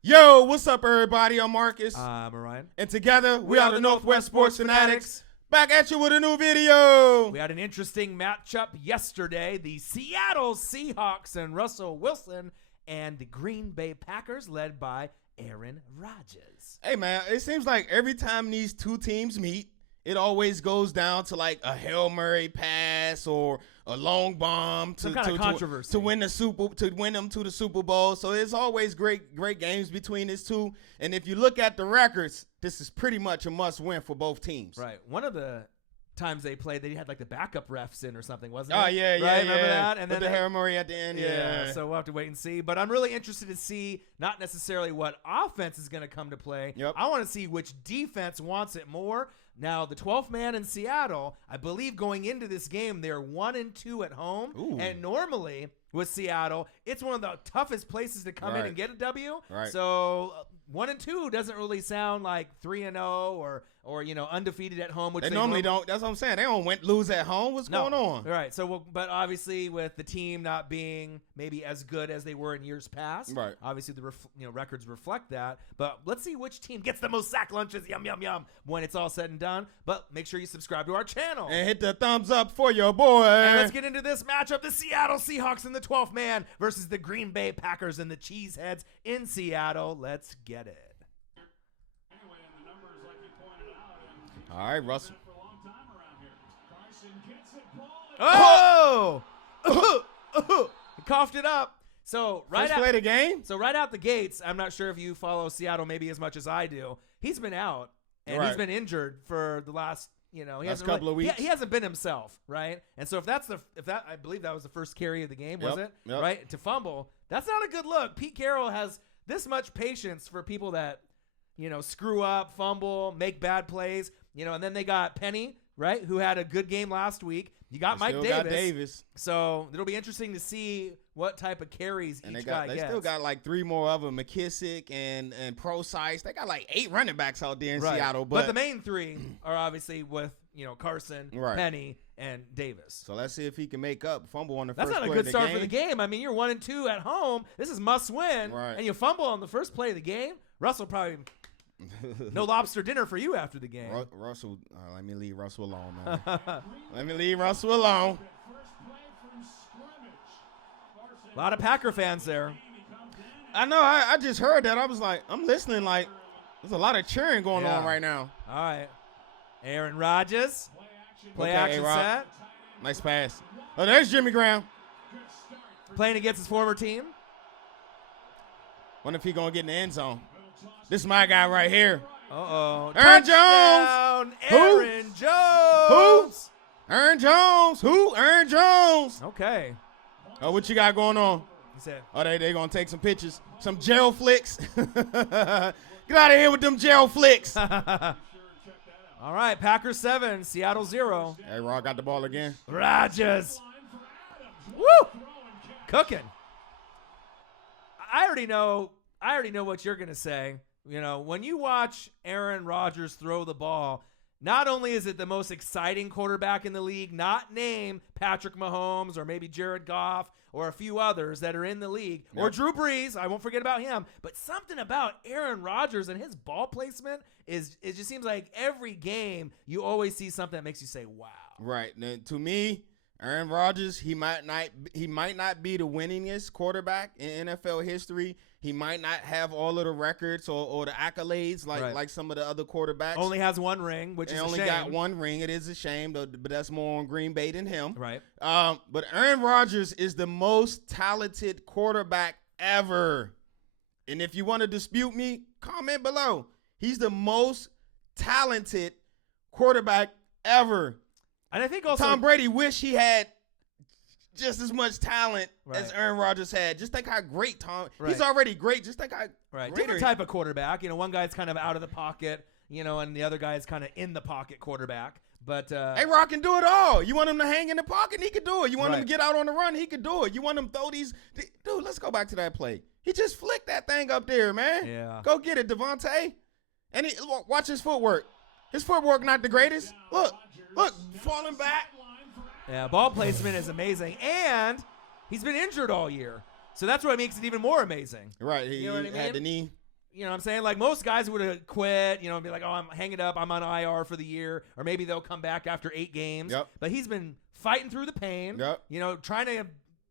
Yo, what's up, everybody? I'm Marcus. I'm Orion. And together, we are the Northwest Sports Fanatics. Back at you with a new video. We had an interesting matchup yesterday. The Seattle Seahawks and Russell Wilson and the Green Bay Packers led by Aaron Rodgers. Hey, man, it seems like every time these two teams meet, it always goes down to like a Hail Mary pass or a long bomb Some kind of controversy to win them to the Super Bowl. So it's always great games between these two. And if you look at the records, this is pretty much a must win for both teams. Right. One of the times they played, they had like the backup refs in or something, wasn't it? Oh, yeah, right? yeah. Remember that? And with then the Hail Mary at the end. Yeah. So we'll have to wait and see. But I'm really interested to see not necessarily what offense is going to come to play. Yep. I want to see which defense wants it more. Now, the 12th man in Seattle, I believe going into this game, they're 1-2 at home. Ooh. And normally with Seattle, it's one of the toughest places to come in and get a W. Right. So 1-2 doesn't really sound like 3-0 or undefeated at home, which they normally don't. That's what I'm saying. They don't lose at home. What's going on? Right. So, but obviously with the team not being maybe as good as they were in years past, right? Obviously the records reflect that. But let's see which team gets the most sack lunches. Yum yum yum. When it's all said and done. But make sure you subscribe to our channel And hit the thumbs up for your boy. And let's get into this matchup: the Seattle Seahawks in the 12th man versus the Green Bay Packers and the Cheeseheads in Seattle. Let's get it. All right, Russell. Oh! He coughed it up. So First play of the game? So right out the gates, I'm not sure if you follow Seattle maybe as much as I do. He's been out and he's been injured for the last, he hasn't couple of weeks. He hasn't been himself, right? And so if that I believe that was the first carry of the game, was it? Yep. Right? To fumble. That's not a good look. Pete Carroll has this much patience for people that screw up, fumble, make bad plays. And then they got Penny, right, who had a good game last week. You got Mike Davis. So it'll be interesting to see what type of carries each guy gets. They still got like three more of them, McKissick and Pro-Size. They got like 8 running backs out there in Seattle. But the main three are obviously with, Carson, Penny, and Davis. So let's see if he can make up fumble on the first play of the game. That's not a good start for the game. I mean, you're 1-2 at home. This is must win. Right. And you fumble on the first play of the game. Russell probably – no lobster dinner for you after the game. Russell, let me leave Russell alone, man. Let me leave Russell alone. A lot of Packer fans there. I know. I just heard that. I was like, I'm listening. Like, there's a lot of cheering going on right now. All right. Aaron Rodgers. Play action set. Nice pass. Oh, there's Jimmy Graham. Playing against his former team. Wonder if he's going to get in the end zone. This is my guy right here. Uh-oh. Aaron Jones. Aaron Jones. Who? Aaron Jones. Who? Aaron Jones. Okay. Oh, what you got going on? He said. Oh, they going to take some pictures. Some gel flicks. Get out of here with them gel flicks. All right. Packers 7, Seattle 0. Hey, Rod got the ball again. Rodgers. Woo. Cooking. I already know what you're going to say. When you watch Aaron Rodgers throw the ball, not only is it the most exciting quarterback in the league, not named Patrick Mahomes or maybe Jared Goff or a few others that are in the league, or Drew Brees, I won't forget about him, but something about Aaron Rodgers and his ball placement it just seems like every game you always see something that makes you say, wow. Right. Now, to me, Aaron Rodgers, he might not be the winningest quarterback in NFL history. He might not have all of the records or the accolades like some of the other quarterbacks. Only has one ring, which is a shame. Only got one ring. It is a shame, but that's more on Green Bay than him. Right. But Aaron Rodgers is the most talented quarterback ever. And if you want to dispute me, comment below. He's the most talented quarterback ever. And I think also Tom Brady wish he had just as much talent as Aaron Rodgers had. Just think how great he's already great. Just think how great. Different type of quarterback. One guy's kind of out of the pocket, and the other guy's kind of in the pocket quarterback. But A-Rod can do it all. You want him to hang in the pocket, he could do it. You want him to get out on the run, he could do it. You want him to throw these. Dude, let's go back to that play. He just flicked that thing up there, man. Yeah. Go get it, Devontae. And watch his footwork. His footwork not the greatest. Look, falling back. Yeah, ball placement is amazing. And he's been injured all year. So that's what makes it even more amazing. Right. He had the knee. You know what I'm saying? Like most guys would have quit, you know, and be like, oh, I'm hanging up. I'm on IR for the year. Or maybe they'll come back after 8 games. Yep. But he's been fighting through the pain, Yep. you know, trying to,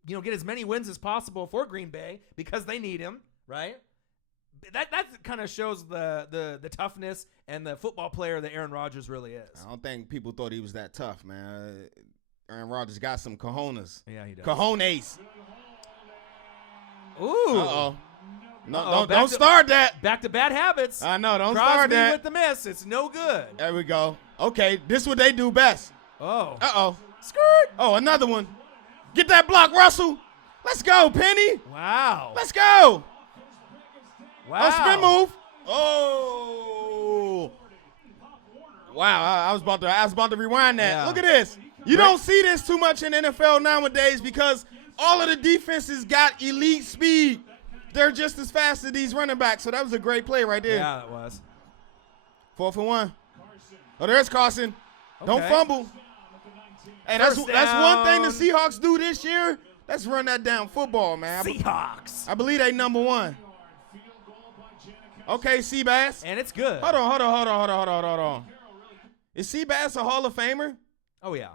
you know, get as many wins as possible for Green Bay because they need him, right? That kind of shows the toughness and the football player that Aaron Rodgers really is. I don't think people thought he was that tough, man. Aaron Rodgers got some cojones. Yeah, he does. Cojones. Ooh. Uh-oh. No, Uh-oh, don't start that. Back to bad habits. I know, don't Crosby start that. with the miss. It's no good. There we go. Okay, this is what they do best. Oh. Uh-oh. Skirt. Oh, another one. Get that block, Russell. Let's go, Penny. Wow. Let's go. Wow. Oh, spin move. Oh. Wow, I was about to rewind that. Yeah. Look at this. You don't see this too much in NFL nowadays because all of the defenses got elite speed. They're just as fast as these running backs. So that was a great play right there. Yeah, it was. 4th and 1. Oh, there's Carson. Don't Okay. fumble. Hey, that's First one thing the down. Seahawks do this year. Let's run that down football, man. Seahawks. I believe they number 1. Okay, Seabass. And it's good. Hold on. Is Seabass a Hall of Famer? Oh, yeah.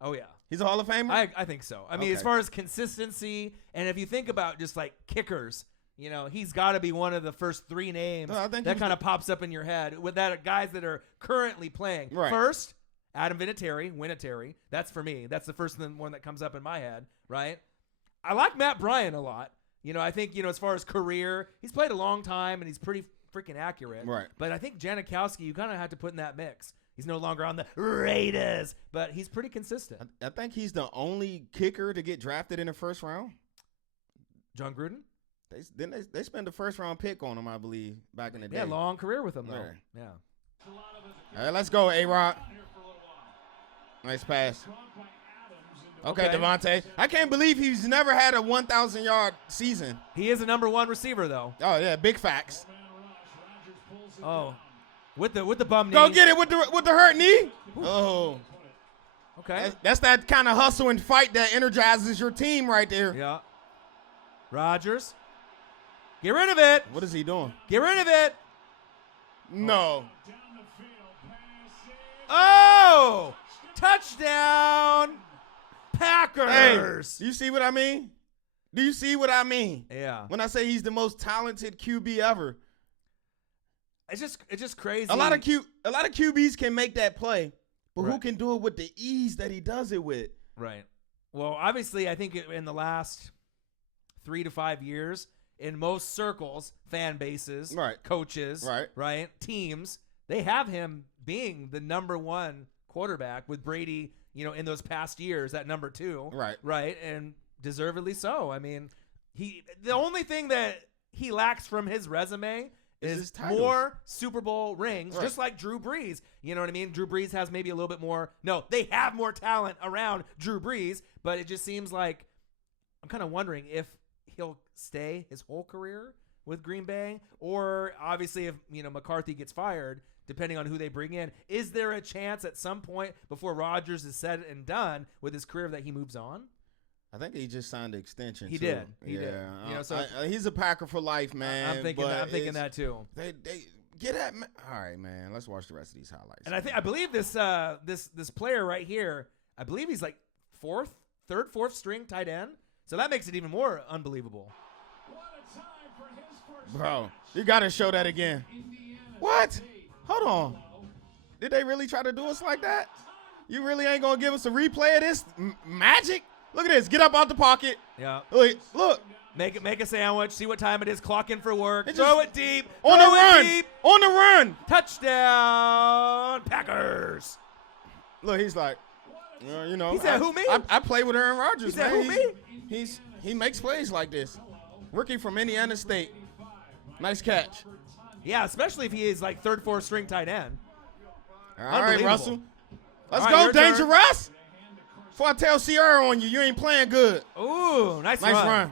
Oh, yeah. He's a Hall of Famer? I think so. I mean, as far as consistency, and if you think about just like kickers, you know, he's got to be one of the first 3 names No, I think that he's kind of pops up in your head with that guys that are currently playing. Right. First, Adam Vinatieri. That's for me. That's the first one that comes up in my head, right? I like Matt Bryan a lot. You know, I think, you know, as far as career, he's played a long time and he's pretty freaking accurate. Right. But I think Janikowski, you kind of have to put in that mix. He's no longer on the Raiders, but he's pretty consistent. I think he's the only kicker to get drafted in the first round. John Gruden? They spent the first round pick on him, I believe, back in the day. Yeah, long career with him, though. Yeah. Yeah. All right, let's go, A-Rod. Nice pass. Okay, Devontae. I can't believe he's never had a 1,000-yard season. He is a number 1 receiver, though. Oh, yeah, big facts. Oh, with the bum knee. Go get it with the hurt knee. Oh. Okay. That's that kind of hustle and fight that energizes your team right there. Yeah. Rodgers. Get rid of it. What is he doing? Get rid of it. No. Oh! Touchdown! Packers. Hey, do you see what I mean? Do you see what I mean? Yeah. When I say he's the most talented QB ever. It's just crazy. A lot of QBs can make that play, but who Right. can do it with the ease that he does it with? Right. Well, obviously, I think in the last 3 to 5 years, in most circles, fan bases, Right. coaches, Right. teams, they have him being the number 1 quarterback with Brady, you know, in those past years at number 2. Right. And deservedly so. I mean, the only thing that he lacks from his resume is more Super Bowl rings, just like Drew Brees. You know what I mean? Drew Brees has maybe a little bit more. No, they have more talent around Drew Brees, but it just seems like I'm kind of wondering if he'll stay his whole career with Green Bay, or obviously if, you know, McCarthy gets fired, depending on who they bring in, is there a chance at some point before Rodgers is said and done with his career that he moves on? I think he just signed an extension. He too. did. He yeah. did. You know, so he's a Packer for life, man. I'm thinking that too. They get at. All right, man. Let's watch the rest of these highlights. And I believe this player right here, I believe he's like fourth string tight end. So that makes it even more unbelievable. Bro, you got to show that again. What? Hold on. Did they really try to do us like that? You really ain't going to give us a replay of this magic? Look at this. Get up out the pocket. Yeah. Look. Make a sandwich. See what time it is. Clock in for work. It Throw it deep. On the run. Deep. On the run. Touchdown, Packers. Look, he's like, you know. He said, who me? I play with Aaron Rodgers, He said, man. who me? He makes plays like this. Rookie from Indiana State. Nice catch. Yeah, especially if he is like third, fourth string tight end. All right, Russell. Let's All right, go, your Dangerous. Before I tell Sierra on you, you ain't playing good. Ooh, nice run.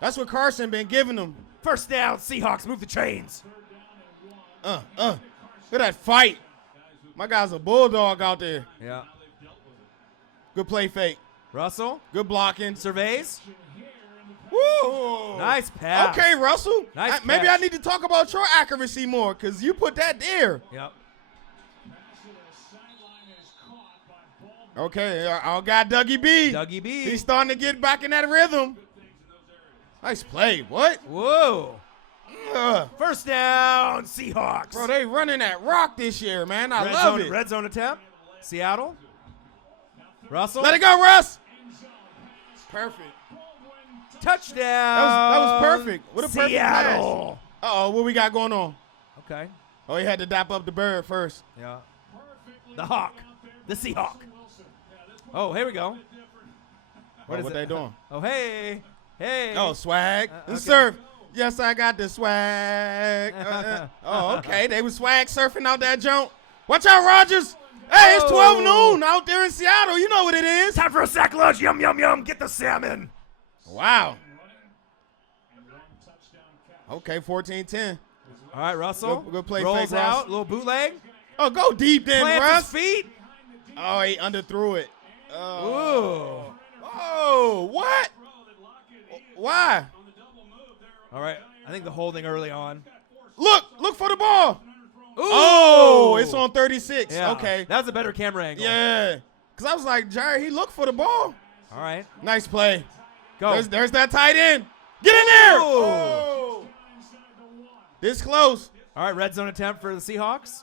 That's what Carson been giving them. First down, Seahawks, move the chains. Look at that fight. My guy's a bulldog out there. Yeah. Good play fake. Russell. Good blocking. Surveys. Woo! Woo. Nice pass. Okay, Russell. Nice Maybe catch. I need to talk about your accuracy more because you put that there. Yep. Okay, our guy Dougie B. Dougie B. He's starting to get back in that rhythm. Nice play. What? Whoa. Ugh. First down, Seahawks. Bro, they running that rock this year, man. I love it. Red zone attempt. Seattle. Russell. Let it go, Russ. Perfect. Touchdown. That was perfect. What a perfect Seattle. pass. Uh-oh, what we got going on? Okay. Oh, he had to dap up the bird first. Yeah. The Hawk. The Seahawk. Oh, here we go. What they doing? Oh, hey. Hey. Oh, swag. Okay. Surf. Yes, I got the swag. Oh, okay. They was swag surfing out that jump. Watch out, Rodgers. Hey, it's 12 noon out there in Seattle. You know what it is. Time for a sack lunch. Yum, yum, yum. Get the salmon. Wow. Okay, 14-10. All right, Russell. Good play, rolls fake, Russ. out. Little bootleg. Oh, go deep then, Plants Russ. his feet. Oh, he underthrew it. Ooh. Oh, what? Why? All right. I think the holding early on. Look for the ball. Ooh. Oh, it's on 36. Yeah. Okay. That was a better camera angle. Yeah. Because I was like, Jared, he looked for the ball. All right. Nice play. Go. There's that tight end. Get in there. Ooh. Oh. This close. All right, red zone attempt for the Seahawks.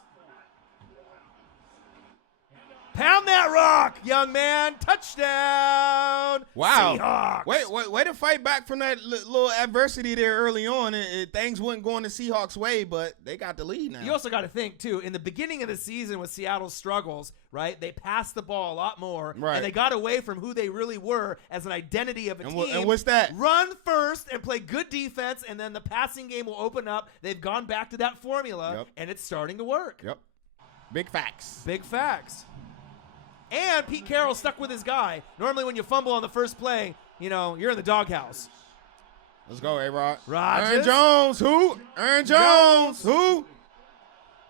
Pound that rock, young man. Touchdown. Wow. Seahawks. Way to fight back from that little adversity there early on. Things wasn't going the Seahawks' way, but they got the lead now. You also got to think, too, in the beginning of the season with Seattle's struggles, right, they passed the ball a lot more, Right. and they got away from who they really were as an identity of a team. And what's that? Run first and play good defense, and then the passing game will open up. They've gone back to that formula, Yep. and it's starting to work. Yep. Big facts. Big facts. And Pete Carroll stuck with his guy. Normally when you fumble on the first play, you're in the doghouse. Let's go, A-Rod. Rodgers. Aaron Jones, who? Aaron Jones, who?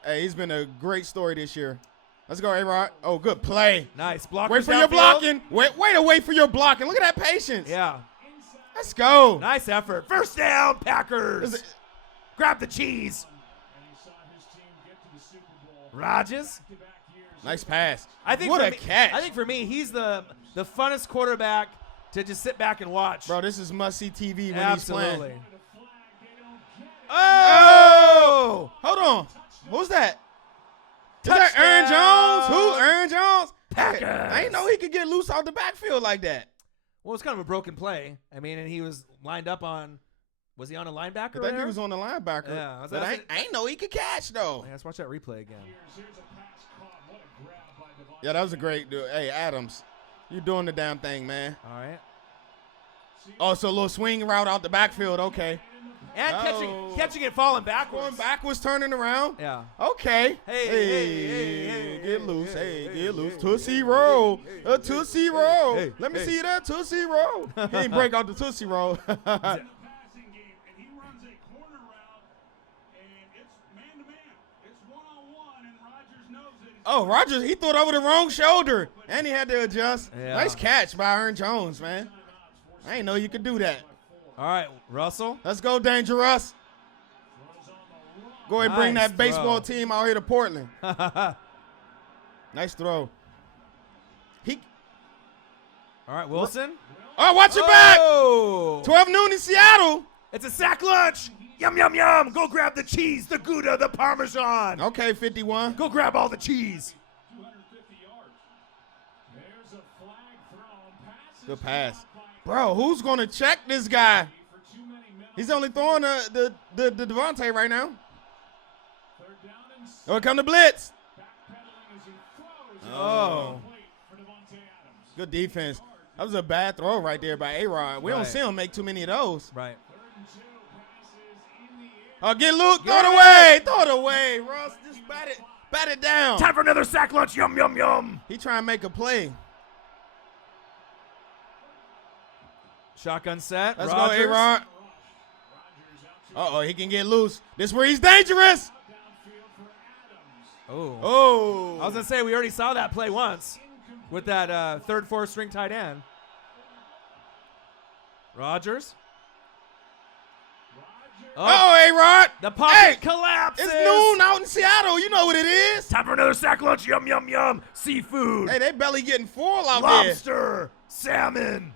Hey, he's been a great story this year. Let's go, A-Rod. Oh, good play. Nice. Block. Wait for your blocking. Wait to wait for your blocking. Look at that patience. Yeah. Let's go. Nice effort. First down, Packers. Grab the cheese. Rodgers. Nice pass. What a catch. I think for me, he's the funnest quarterback to just sit back and watch. Bro, this is must-see TV when Absolutely. he's playing. Oh! Hold on. Who's that? Is Touchdown. that Aaron Jones? Who? Aaron Jones? Packers. I didn't know he could get loose out the backfield like that. Well, it's kind of a broken play. I mean, and he was lined up on. Was he on a linebacker? I think he was on the linebacker. Yeah, But I ain't know he could catch, though. Yeah, let's watch that replay again. Yeah, that was a great dude. Hey, Adams, you doing the damn thing, man. All right. Oh, so a little swing route out the backfield. Okay. And catching it falling backwards. Going backwards, turning around. Yeah. Okay. Hey, get loose. Hey, get loose. Tootsie roll. A Tootsie roll. Hey, Let me hey. see that Tootsie roll. He ain't break out the Tootsie roll. Oh, Rodgers, he threw it over the wrong shoulder, and he had to adjust. Yeah. Nice catch by Aaron Jones, man. I didn't know you could do that. All right, Russell. Let's go, Dangerous. Go ahead and bring Nice that baseball throw. team out here to Portland. Nice throw. All right, Wilson. Oh, watch your back. Oh! 12 noon in Seattle. It's a sack lunch. Yum, yum, yum. Go grab the cheese, the Gouda, the Parmesan. Okay, 51. Go grab all the cheese. Good pass. Bro, who's going to check this guy? He's only throwing the Devontae right now. Oh, here come the blitz. Oh. Good defense. That was a bad throw right there by A-Rod. We don't Right. see him make too many of those. Right. Oh, get Luke. Throw it away. Throw it away. Russ, just bat it down. Time for another sack lunch. Yum, yum, yum. He trying to make a play. Shotgun set. Let's Rodgers. go, A-Rod. Uh-oh, he can get loose. This is where he's dangerous. Oh. Oh. I was going to say, we already saw that play once with that third, fourth string tight end. Rodgers. Oh, A-Rod. The pocket Hey, collapses. it's noon out in Seattle. You know what it is. Time for another sack lunch. Yum, yum, yum. Seafood. Hey, they belly getting full out there. Lobster. Salmon.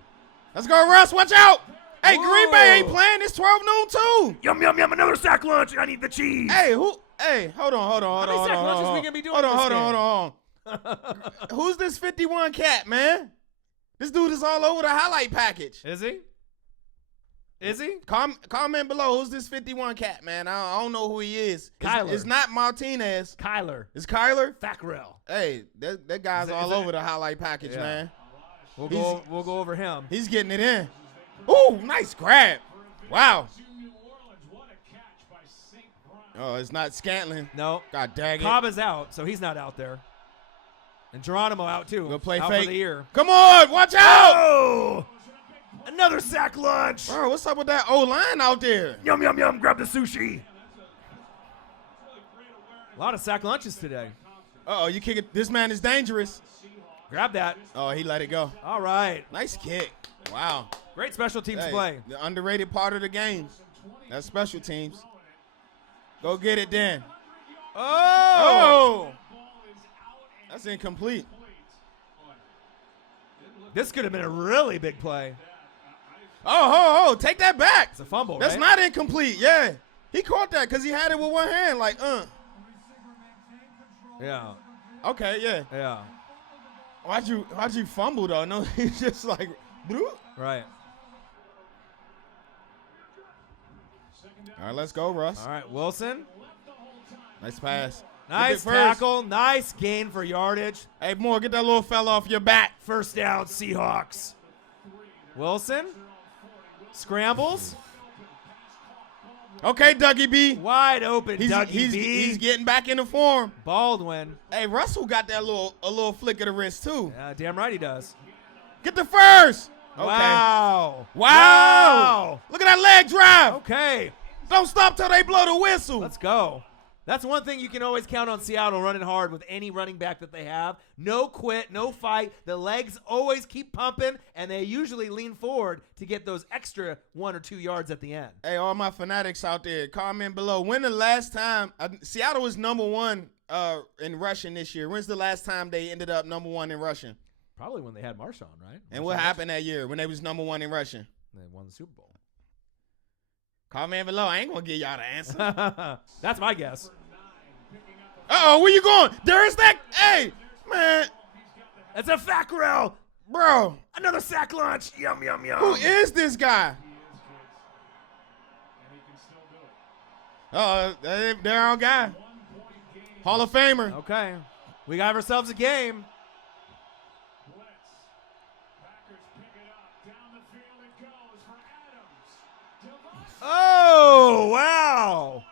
Let's go, Russ. Watch out. Hey, Green Bay ain't Whoa. playing. It's 12 noon, too. Yum, yum, yum. Another sack lunch. I need the cheese. Hey, hold on. How many sack lunches we gonna be doing Hold in this on. game? Who's this 51 cat, man? This dude is all over the highlight package. Is he? Is he? Comment below. Who's this 51 cat, man? I don't know who he is. Kyler. It's not Martinez. Kyler. It's Kyler. Fackrell. Hey, that guy's all over the highlight package, Yeah. man. We'll go over him. He's getting it in. Ooh, nice grab. Wow. Oh, it's not Scantling. No. God dang it. Cobb is out, so he's not out there. And Geronimo out too. We'll play out fake. for the year. Come on, watch out. Oh! Another sack lunch. Bro, what's up with that O-line out there? Yum, yum, yum. Grab the sushi. A lot of sack lunches today. Uh-oh, you kick it. This man is dangerous. Grab that. Oh, he let it go. All right. Nice kick. Wow. Great special teams Hey, play. the underrated part of the game. That's special teams. Go get it then. Oh! That's incomplete. This could have been a really big play. Oh, take that back. It's a fumble, That's right? not incomplete. Yeah. He caught that because he had it with one hand. Like, Yeah. Okay, yeah. Yeah. Why'd you fumble though? No, he's just like, bloop. Right. All right, let's go, Russ. All right, Wilson. Nice pass. Nice Get it first. tackle. Nice gain for yardage. Hey, Moore, get that little fella off your back. First down, Seahawks. Wilson. Scrambles. Okay, Dougie B. Wide open, Dougie He's B. getting back into form. Baldwin. Hey, Russell got that a little flick of the wrist too. Damn right he does. Get the first. Okay. Wow. Look at that leg drive. Okay. Don't stop till they blow the whistle. Let's go. That's one thing you can always count on Seattle running hard with any running back that they have. No quit, no fight. The legs always keep pumping, and they usually lean forward to get those extra 1 or 2 yards at the end. Hey, all my fanatics out there, comment below. When the last time Seattle was #1 in rushing this year? When's the last time they ended up #1 in rushing? Probably when they had Marshawn, right? And what happened that year when they was #1 in rushing? They won the Super Bowl. Comment below. I ain't gonna give y'all the answer. That's my guess. Uh-oh, where you going? There's that. Hey, man. It's a Fackrell. Bro. Another sack lunch. Yum, yum, yum. Who is this guy? They're our guy. Hall of Famer. Okay. We got ourselves a game. Oh, wow.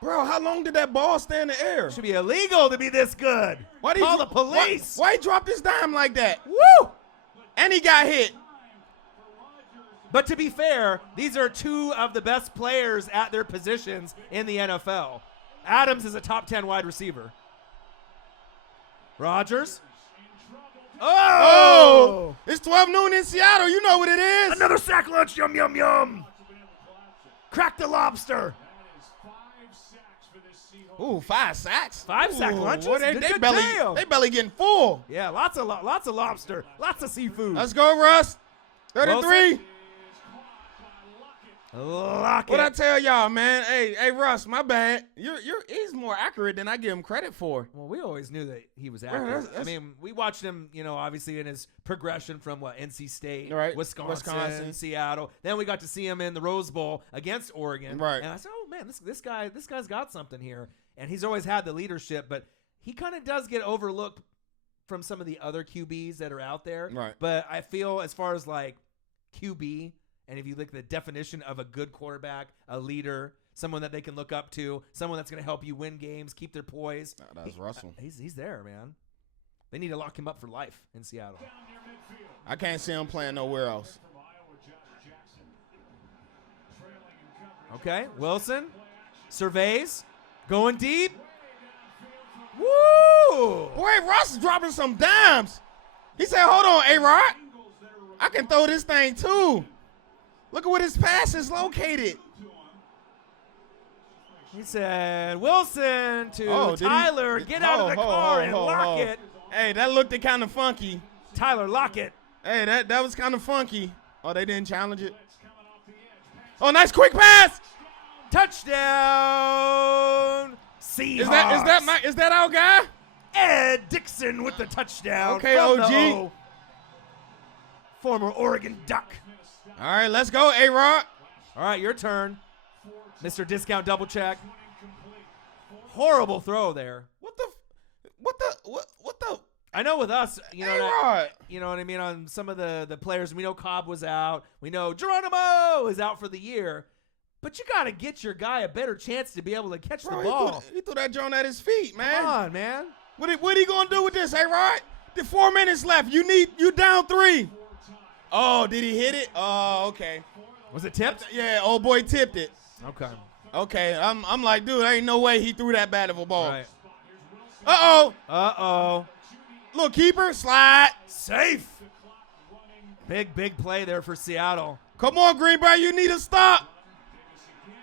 Bro, how long did that ball stay in the air? Should be illegal to be this good. Why did Call the police. Why he dropped his dime like that? Woo! And he got hit. But to be fair, these are 2 of the best players at their positions in the NFL. Adams is a top 10 wide receiver. Rodgers. Oh! It's 12 noon in Seattle. You know what it is. Another sack lunch. Yum, yum, yum. Crack the lobster. Ooh, 5 sacks. 5 sack Ooh, lunches? boy, they Good belly deal. they belly getting full. Yeah, lots of lobster. Lots of seafood. Let's go, Russ. 33. Lock it. What I tell y'all, man? Hey, Russ, my bad. He's more accurate than I give him credit for. Well, we always knew that he was accurate. that's- I mean, we watched him, obviously in his progression from NC State, Right. Wisconsin, Seattle. Then we got to see him in the Rose Bowl against Oregon. Right. And I said, oh man, this guy's got something here. And he's always had the leadership, but he kind of does get overlooked from some of the other QBs that are out there. Right. But I feel as far as like QB, and if you look at the definition of a good quarterback, a leader, someone that they can look up to, someone that's going to help you win games, keep their poise. That's Russell. He's there, man. They need to lock him up for life in Seattle. I can't see him playing nowhere else. Okay, Wilson surveys, going deep. Woo! Boy, Russ is dropping some dimes. He said, hold on, A-Rod. I can throw this thing too. Look at where his pass is located. He said, Wilson to Tyler, get out of the car and lock it. Hey, that looked kind of funky. Tyler, lock it. Hey, that was kind of funky. Oh, they didn't challenge it. Oh, nice quick pass. Touchdown, Seahawks. Is that our guy? Ed Dixon with the touchdown. Okay, OG. Former Oregon Duck. All right, let's go, A-Rod. All right, your turn. Mr. Discount double check. Horrible throw there. What the? I know with us, you know what I mean, on some of the players, we know Cobb was out. We know Geronimo is out for the year. But you got to get your guy a better chance to be able to catch the ball. He threw that joint at his feet, man. Come on, man. What are you going to do with this, A-Rod? There's 4 minutes left. You down 3. Oh, did he hit it? Oh, okay. Was it tipped? Yeah, old boy tipped it. Okay. I'm like, dude, there ain't no way he threw that bad of a ball. Right. Uh-oh. Little keeper, slide. Safe. Big play there for Seattle. Come on, Green Bay, you need to stop.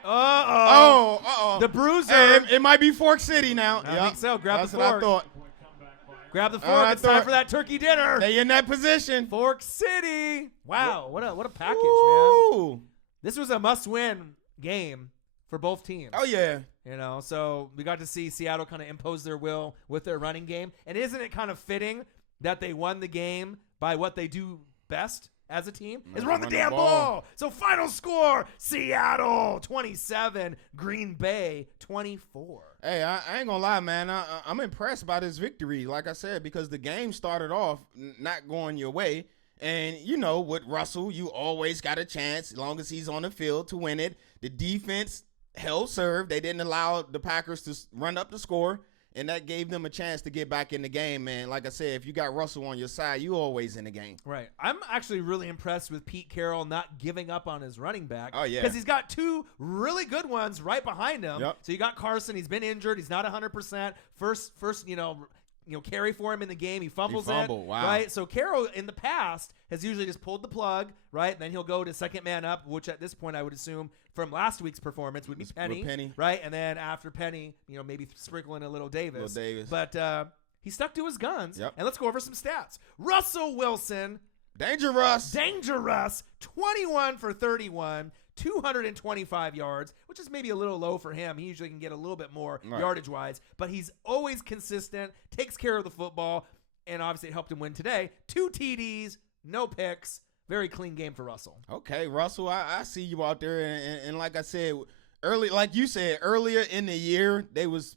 Uh-oh. The bruiser. Hey, it might be Fork City now. I think so. Grab the fork. That's what I thought. Grab the fork. It's time for that turkey dinner. They in that position. Fork City. Wow, what a package, Ooh. man. This was a must-win game for both teams. Oh, yeah. So we got to see Seattle kind of impose their will with their running game. And isn't it kind of fitting that they won the game by what they do best as a team? Is run the damn ball. So final score, Seattle 27, Green Bay 24. Hey, I ain't going to lie, man. I'm impressed by this victory, like I said, because the game started off not going your way. And, with Russell, you always got a chance, as long as he's on the field, to win it. The defense held serve. They didn't allow the Packers to run up the score, and that gave them a chance to get back in the game, man. Like I said, if you got Russell on your side, you always in the game. Right. I'm actually really impressed with Pete Carroll not giving up on his running back. Oh, yeah. Because he's got 2 really good ones right behind him. Yep. So you got Carson. He's been injured. He's not 100%. First, carry for him in the game. He fumbles it. Wow. Right? So Carroll, in the past, has usually just pulled the plug, right? And then he'll go to second man up, which at this point I would assume from last week's performance would be Penny. Right? And then after Penny, maybe sprinkling a little Davis. But he stuck to his guns. Yep. And let's go over some stats. Russell Wilson. Dangerous. 21 for 31. 225 yards, which is maybe a little low for him. He usually can get a little bit more yardage-wise, but he's always consistent, takes care of the football, and obviously it helped him win today. 2 TDs, no picks, very clean game for Russell. Okay, Russell, I see you out there, and like I said, earlier in the year, they was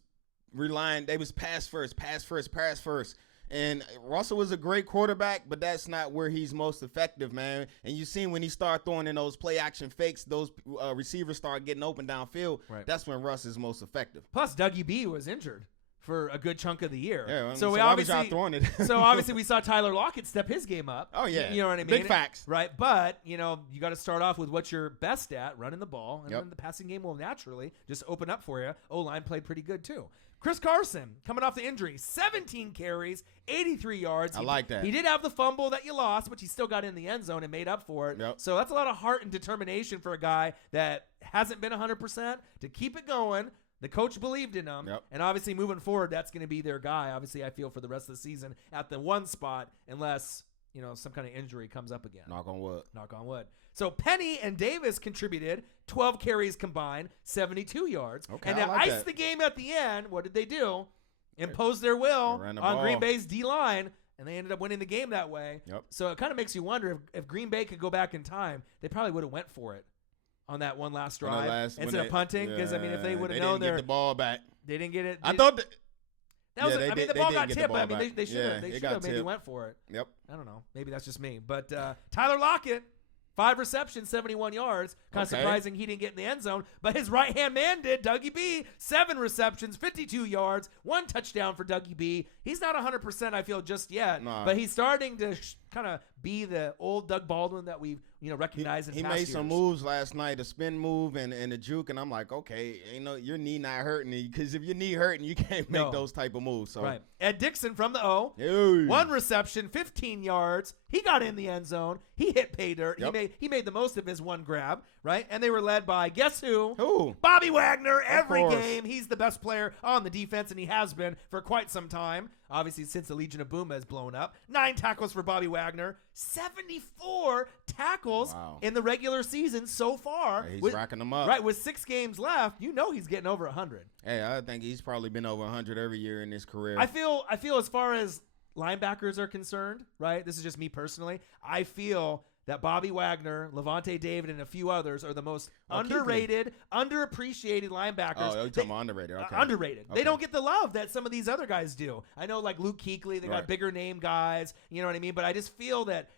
pass first. And Russell was a great quarterback, but that's not where he's most effective, man. And you seen when he started throwing in those play-action fakes, those receivers start getting open downfield. Right. That's when Russ is most effective. Plus, Dougie B was injured for a good chunk of the year. Yeah, so why was y'all throwing it? So obviously we saw Tyler Lockett step his game up. Oh, yeah. You know what I mean? Big facts. Right, but, you got to start off with what you're best at, running the ball, and Yep. then the passing game will naturally just open up for you. O-line played pretty good, too. Chris Carson, coming off the injury, 17 carries, 83 yards. I like that. He did have the fumble that you lost, but he still got in the end zone and made up for it. Yep. So that's a lot of heart and determination for a guy that hasn't been 100% to keep it going. The coach believed in him, Yep. and obviously moving forward, that's going to be their guy. Obviously, I feel for the rest of the season at the one spot, unless some kind of injury comes up again. Knock on wood. Knock on wood. So Penny and Davis contributed 12 carries combined, 72 yards. Okay, and I to like ice that. the game at the end, what did they do? Impose their will They ran the on ball. Green Bay's D-line, and they ended up winning the game that way. Yep. So it kind of makes you wonder if Green Bay could go back in time, they probably would have went for it on that one last drive instead of punting. Because if they would have known they didn't get the ball back. They didn't get it. I thought that. The ball got tipped, but they should Yeah, have. They it should got have maybe tipped. went for it. Yep. I don't know. Maybe that's just me. But Tyler Lockett, 5 receptions, 71 yards. Kind of surprising he didn't get in the end zone. But his right-hand man did, Dougie B. 7 receptions, 52 yards, 1 touchdown for Dougie B. He's not 100%, I feel, just yet. Nah. But he's starting to kind of be the old Doug Baldwin that we've recognized in he past made years. some moves last night, a spin move and a juke, and I'm like, okay, your knee not hurting, because if your knee hurting, you can't make those type of moves. So. Right. Ed Dixon from the O, Hey. 1 reception, 15 yards. He got in the end zone. He hit pay dirt. Yep. He made the most of his one grab, right? And they were led by, guess who? Who? Bobby Wagner. Every course. game, he's the best player on the defense, and he has been for quite some time. Obviously, since the Legion of Boom has blown up. 9 tackles for Bobby Wagner. 74 tackles in the regular season so far. Yeah, he's racking them up. Right, with 6 games left, he's getting over 100. Hey, I think he's probably been over 100 every year in his career. I feel as far as linebackers are concerned, right? This is just me personally. I feel that Bobby Wagner, Levante David, and a few others are the most underrated, underappreciated linebackers. Oh, you're talking about underrated. Okay. Underrated. Okay. They don't get the love that some of these other guys do. I know, like Luke Kuechly, they got bigger name guys. You know what I mean? But I just feel that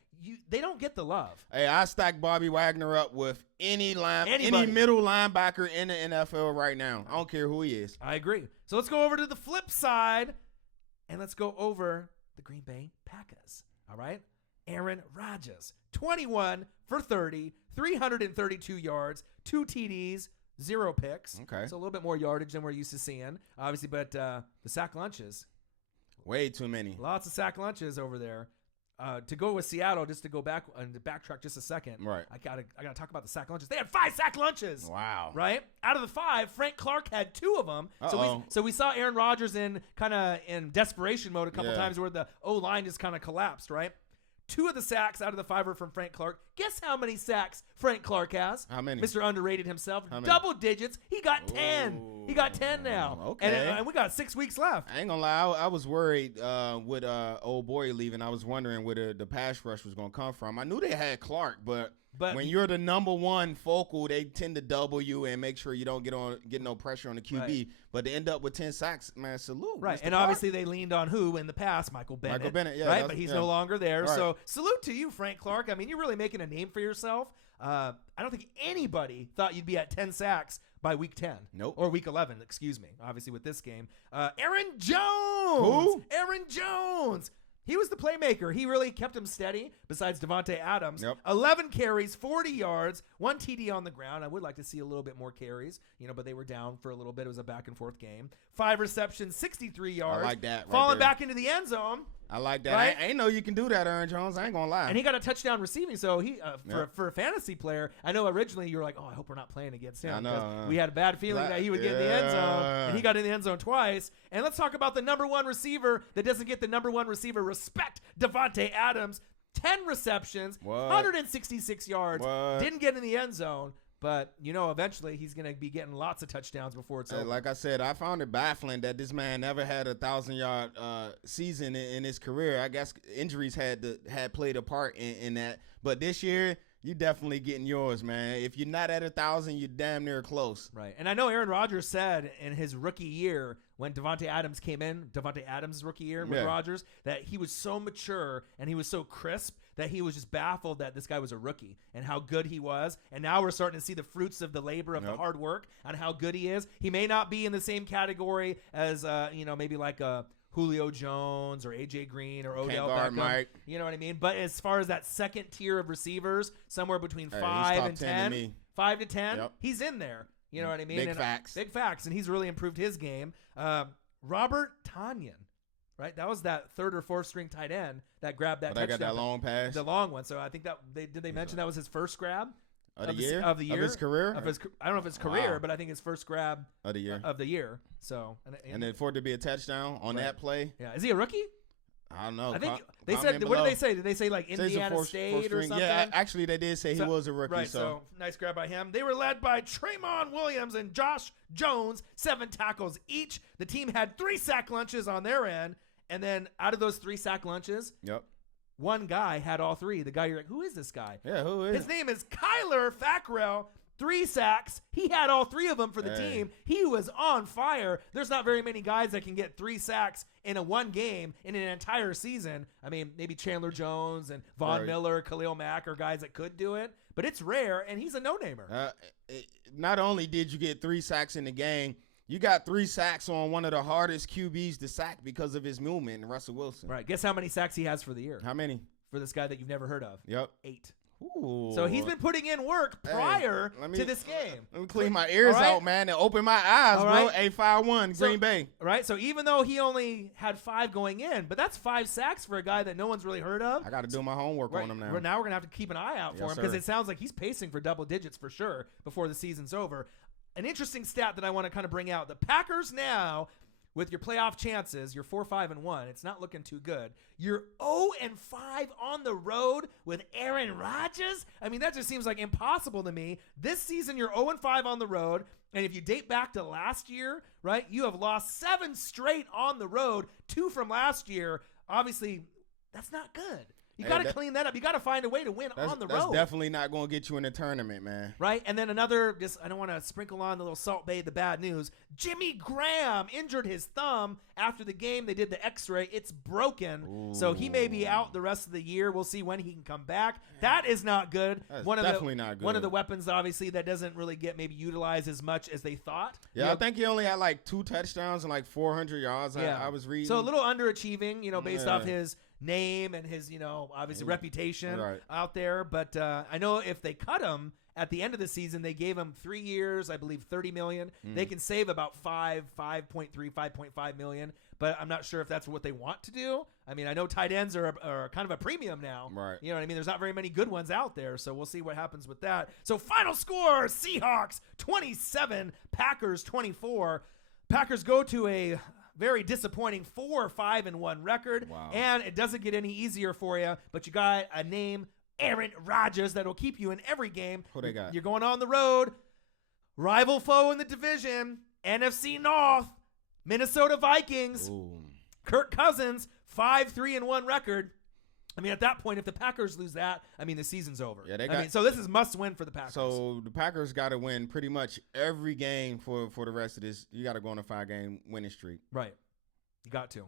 they don't get the love. Hey, I stack Bobby Wagner up with any Anybody. middle linebacker in the NFL right now. I don't care who he is. I agree. So let's go over to the flip side, and let's go over the Green Bay Packers. All right? Aaron Rodgers, 21 for 30, 332 yards, 2 TDs, 0 picks. Okay. So a little bit more yardage than we're used to seeing, obviously. But the sack lunches. Way too many. Lots of sack lunches over there. To go with Seattle, just to go back and to backtrack just a second. Right. I gotta talk about the sack lunches. They had 5 sack lunches. Wow. Right? Out of the 5, Frank Clark had 2 of them. So we saw Aaron Rodgers in desperation mode a couple times where the O-line just kind of collapsed, right? 2 of the sacks out of the 5 were from Frank Clark. Guess how many sacks Frank Clark has? How many? Mr. Underrated himself. How many? Double digits. He got 10. He got 10 now. Okay. And we got 6 weeks left. I ain't gonna lie, I was worried with old boy leaving. I was wondering where the pass rush was gonna come from. I knew they had Clark, but when you're the number one focal, they tend to double you and make sure you don't get no pressure on the QB. Right. But to end up with 10 sacks, man, salute. Right, Mr. and Clark. obviously they leaned on who in the past? Michael Bennett. Yeah. Right, but he's no longer there. Right. So salute to you, Frank Clark. I mean, you're really making a name for yourself. I don't think anybody thought you'd be at 10 sacks by week 10. Nope. Or week 11, excuse me, obviously with this game. Aaron Jones. Who? Aaron Jones. He was the playmaker. He really kept him steady, besides Devontae Adams. Yep. 11 carries, 40 yards, 1 TD on the ground. I would like to see a little bit more carries, but they were down for a little bit. It was a back-and-forth game. 5 receptions, 63 yards. I like that right Falling there. back into the end zone. I like that. Right? I ain't know you can do that, Aaron Jones. I ain't gonna lie. And he got a touchdown receiving, so he for a fantasy player, I know originally you were like, oh, I hope we're not playing against him. I know. Because we had a bad feeling that he would get in the end zone, and he got in the end zone twice. And let's talk about the number 1 receiver that doesn't get the number 1 receiver respect, Devontae Adams. 10 receptions, 166 yards, didn't get in the end zone. But, eventually he's going to be getting lots of touchdowns before it's over. Like I said, I found it baffling that this man never had a 1,000-yard season in his career. I guess injuries had played a part in that. But this year, you definitely getting yours, man. If you're not at 1,000, you're damn near close. Right. And I know Aaron Rodgers said in his rookie year when Devontae Adams came in, Devontae Adams' rookie year with Rodgers, that he was so mature and he was so crisp that he was just baffled that this guy was a rookie and how good he was. And now we're starting to see the fruits of the labor of the hard work and how good he is. He may not be in the same category as, maybe like a Julio Jones or AJ Green or Odell Beckham. Mike. You know what I mean? But as far as that second tier of receivers, somewhere between 5 and 10, 5 to 10, he's in there. You know what I mean? Big facts. Big facts. And he's really improved his game. Robert Tonyan, right? That was that 3rd or 4th string tight end that grabbed that touchdown. Got that long pass. The long one. So I think that they mention that was his first grab of the year? Of his career? I don't know if it's career, but I think his first grab of the year. So and then for it to be a touchdown on that play. Yeah. Is he a rookie? I don't know. I think they said. What did they say? Did they say like Indiana State or something? Yeah, actually they did say he was a rookie. Right. So nice grab by him. They were led by Tremont Williams and Josh Jones, 7 tackles each. The team had 3 sack lunches on their end, and then out of those 3 sack lunches, one guy had all 3. The guy you're like, who is this guy? Yeah, who is? His name is Kyler Fackrell. 3 sacks. He had all 3 of them for the team. He was on fire. There's not very many guys that can get 3 sacks in a one game in an entire season. I mean, maybe Chandler Jones and Von Miller, Khalil Mack are guys that could do it, but it's rare, and he's a no-namer. Not only did you get 3 sacks in the game, you got 3 sacks on one of the hardest QBs to sack because of his movement, Russell Wilson. Right. Guess how many sacks he has for the year? How many? for this guy that you've never heard of. Yep. 8. Ooh. So he's been putting in work prior to this game. Let me clean my ears out, man, and open my eyes, bro. 8-5-1, Green Bay. Right? So even though he only had 5 going in, but that's 5 sacks for a guy that no one's really heard of. I got to do my homework on him now. Now we're going to have to keep an eye out for him because it sounds like he's pacing for double digits for sure before the season's over. An interesting stat that I want to kind of bring out. The Packers now, with your playoff chances, you're 4-5-1. It's not looking too good. You're 0-5 on the road with Aaron Rodgers. I mean, that just seems like impossible to me. This season, you're 0-5 on the road. And if you date back to last year, right, you have lost 7 straight on the road, 2 from last year. Obviously, that's not good. You got to clean that up. You got to find a way to win on the road. That's definitely not going to get you in the tournament, man. Right? And then another, I don't want to sprinkle on the little Salt Bae, the bad news. Jimmy Graham injured his thumb after the game. They did the x-ray. It's broken. Ooh. So he may be out the rest of the year. We'll see when he can come back. That is not good. That's definitely not good. One of the weapons, obviously, that doesn't really get maybe utilized as much as they thought. Yeah, I think he only had like 2 touchdowns and like 400 yards. Yeah. I was reading. So a little underachieving, based off his name and his, obviously reputation out there. But I know if they cut him at the end of the season, they gave him 3 years, I believe $30 million. They can save about 5.5 million. But I'm not sure if that's what they want to do. I mean, I know tight ends are kind of a premium now. Right. You know what I mean? There's not very many good ones out there. So we'll see what happens with that. So final score, Seahawks 27, Packers 24. Packers go to a very disappointing 4-5-1 record. Wow. And it doesn't get any easier for you, but you got a name, Aaron Rodgers, that'll keep you in every game. Who they got? You're going on the road. Rival foe in the division, NFC North, Minnesota Vikings. Ooh. Kirk Cousins, 5-3-1 record. I mean, at that point, if the Packers lose that, I mean, the season's over. Yeah, so this is must win for the Packers. So the Packers got to win pretty much every game for the rest of this. You got to go on a 5-game winning streak. Right. You got to.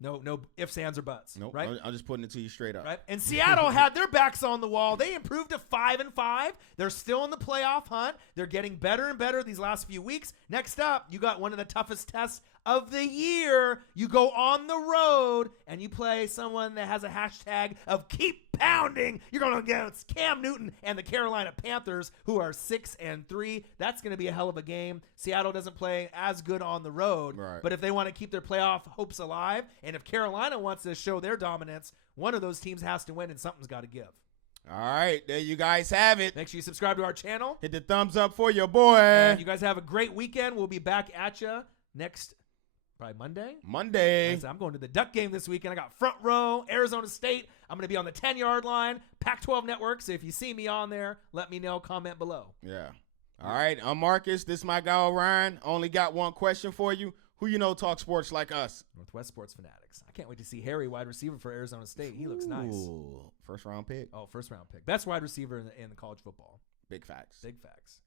No ifs, ands, or buts. Nope. Right? I'm just putting it to you straight up. Right. And Seattle had their backs on the wall. They improved to 5-5. They're still in the playoff hunt. They're getting better and better these last few weeks. Next up, you got one of the toughest tests of the year. You go on the road and you play someone that has a hashtag of keep pounding. You're going against Cam Newton and the Carolina Panthers, who are 6-3. That's going to be a hell of a game. Seattle doesn't play as good on the road, right. But if they want to keep their playoff hopes alive, and if Carolina wants to show their dominance, one of those teams has to win, and something's got to give. All right, there you guys have it. Make sure you subscribe to our channel. Hit the thumbs up for your boy. And you guys have a great weekend. We'll be back at you next probably Monday. I'm going to the Duck game this weekend. I got front row, Arizona State. I'm going to be on the 10-yard line, Pac-12 Network. So if you see me on there, let me know. Comment below. Yeah. All right, I'm Marcus. This is my guy, Ryan. Only got one question for you. Who you know talk sports like us? Northwest Sports Fanatics. I can't wait to see Harry, wide receiver for Arizona State. He looks nice. First round pick. Oh, first round pick. Best wide receiver in the college football. Big facts. Big facts.